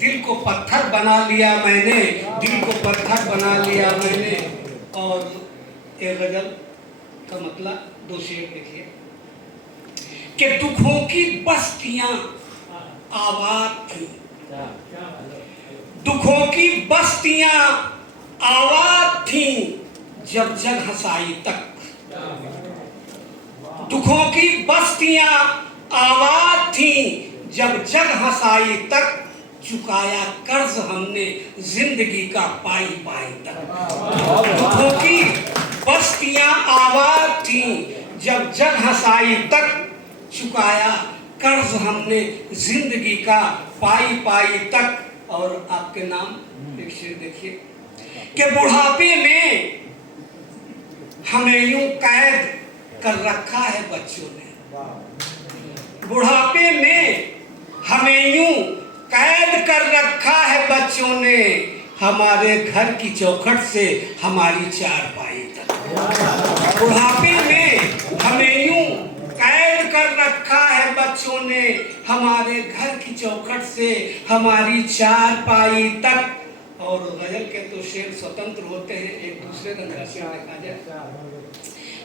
दिल को पत्थर बना लिया मैंने, दिल को पत्थर बना लिया मैंने। और एक गजल का मतलब दो शेर देखिए कि दुखों की बस्तियां आबाद थी, दुखों की बस्तियां आबाद थी जब जग हंसाई तक, दुखों की बस्तियां आबाद थी जब जग हंसाई तक, चुकाया कर्ज हमने जिंदगी का पाई पाई तक। दुखों की बस्तियां आबाद थी जब जग हंसाई तक, चुकाया कर्ज हमने जिंदगी का पाई पाई तक। और आपके नाम एक शेर देखिए कि बुढ़ापे में हमें यूं कैद कर रखा है बच्चों ने, बुढ़ापे में हमें यूं कैद कर रखा है बच्चों ने, हमारे घर की चौखट से हमारी चारपाई तक। बुढ़ापे में हमें यूं कैद कर रखा है बच्चों ने, हमारे घर की चौखट से हमारी चारपाई तक। और गजल के तो शेर स्वतंत्र होते हैं, एक दूसरे रंग का शेर देखा जाए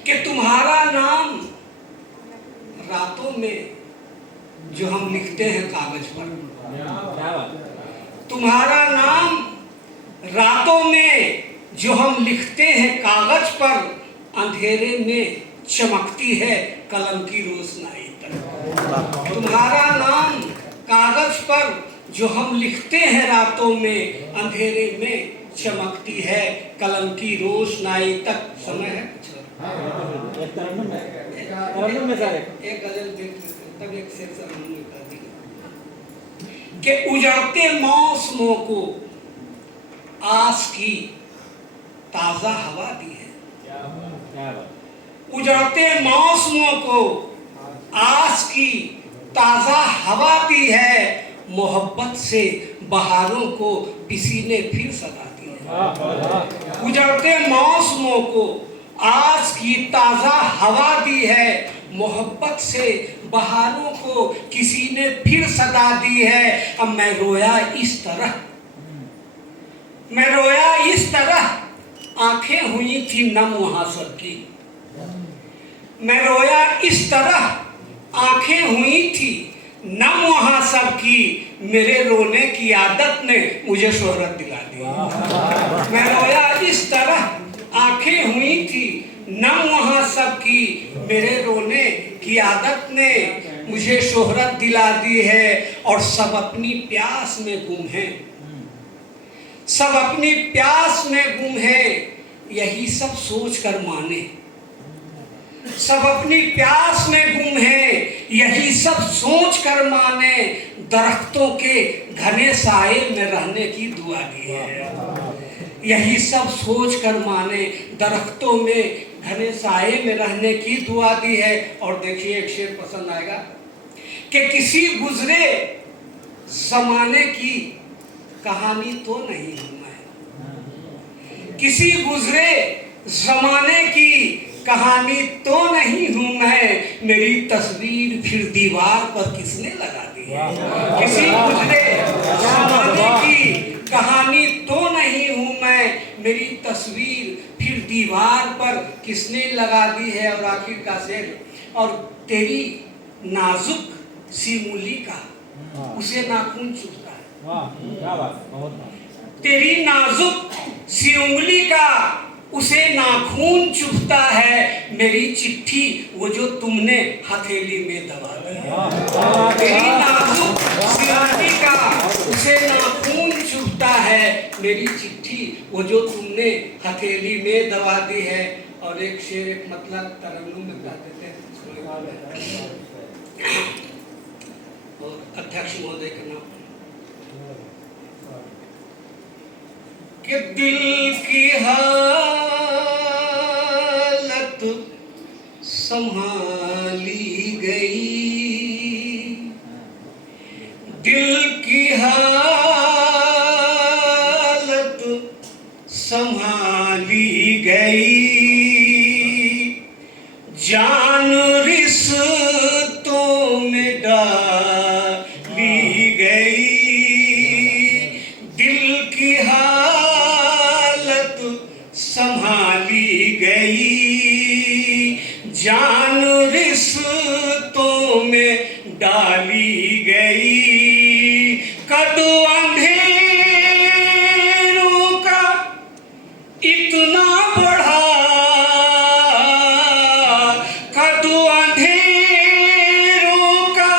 कि तुम्हारा नाम रातों में जो हम लिखते हैं कागज पर, तुम्हारा नाम रातों में जो हम लिखते हैं कागज पर, अंधेरे में चमकती है कलम की रोशनाई तक। तुम्हारा नाम कागज पर जो हम लिखते हैं रातों में, अंधेरे में चमकती है कलम की रोशनाई तक। समय है एक गजल तब एक शेर कर दी कि उजड़ते मौसमों को आस की ताजा हवा दी है, उजड़ते मौसमों को आस की ताजा हवा दी है, मोहब्बत से बहारों को किसी ने फिर सदा दी है। उजड़ते मौसमों को आस की ताजा हवा दी है, मोहब्बत से बहारों को किसी ने फिर सदा दी है। अब मैं रोया इस तरह, मैं रोया इस तरह, आंखें हुई थी नम वहां सबकी, मैं रोया इस तरह, आंखें हुई थी नम वहां सबकी, मेरे रोने की आदत ने मुझे शोहरत दिला दी। मैं रोया इस तरह, आंखें हुई थी नम वहां सबकी, मेरे रोने की आदत ने मुझे शोहरत दिला दी है। और सब अपनी प्यास में गुम है, सब अपनी प्यास में गुम है, यही सब सोच कर माने, सब अपनी प्यास में गुम है, यही सब सोच कर माने, दरख्तों के घने साए में रहने की दुआ दी है। यही सब सोच कर माने, दरख्तों में घने साए में रहने की दुआ दी है। और देखिए एक शेर पसंद आएगा कि किसी गुजरे जमाने की कहानी तो नहीं हूं मैं, किसी गुजरे जमाने की कहानी तो नहीं हूं मैं, मेरी तस्वीर फिर दीवार पर किसने लगा दी है। किसी गुजरे जमाने की कहानी तो नहीं हूं मैं, मेरी तस्वीर फिर दीवार पर किसने लगा दी है। और आखिर का शेर, और तेरी नाजुक सी उंगली का उसे नाखून चुभता है, तेरी नाजुक सी उंगली का उसे नाखून चुभता है, मेरी चिट्ठी वो जो तुमने हथेली में दबा दी है। तेरी नाजुक सी उंगली का उसे नाखून चुभता है, मेरी चिट्ठी वो जो तुमने हथेली में दबा दी है। और एक शेर एक मतलब तरन्नुम में गा देते हैं और अध्यक्ष महोदय के नाम कि दिल की हालत संभाली गई, दिल की हालत संभाली गई, जान रिश्तों में डाली गई, बातों में डाली गई। कद अंधेरों का इतना बढ़ा, कद अंधेरों का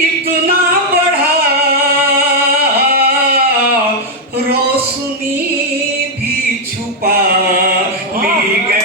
इतना बढ़ा, रोशनी भी छुपा ली गई।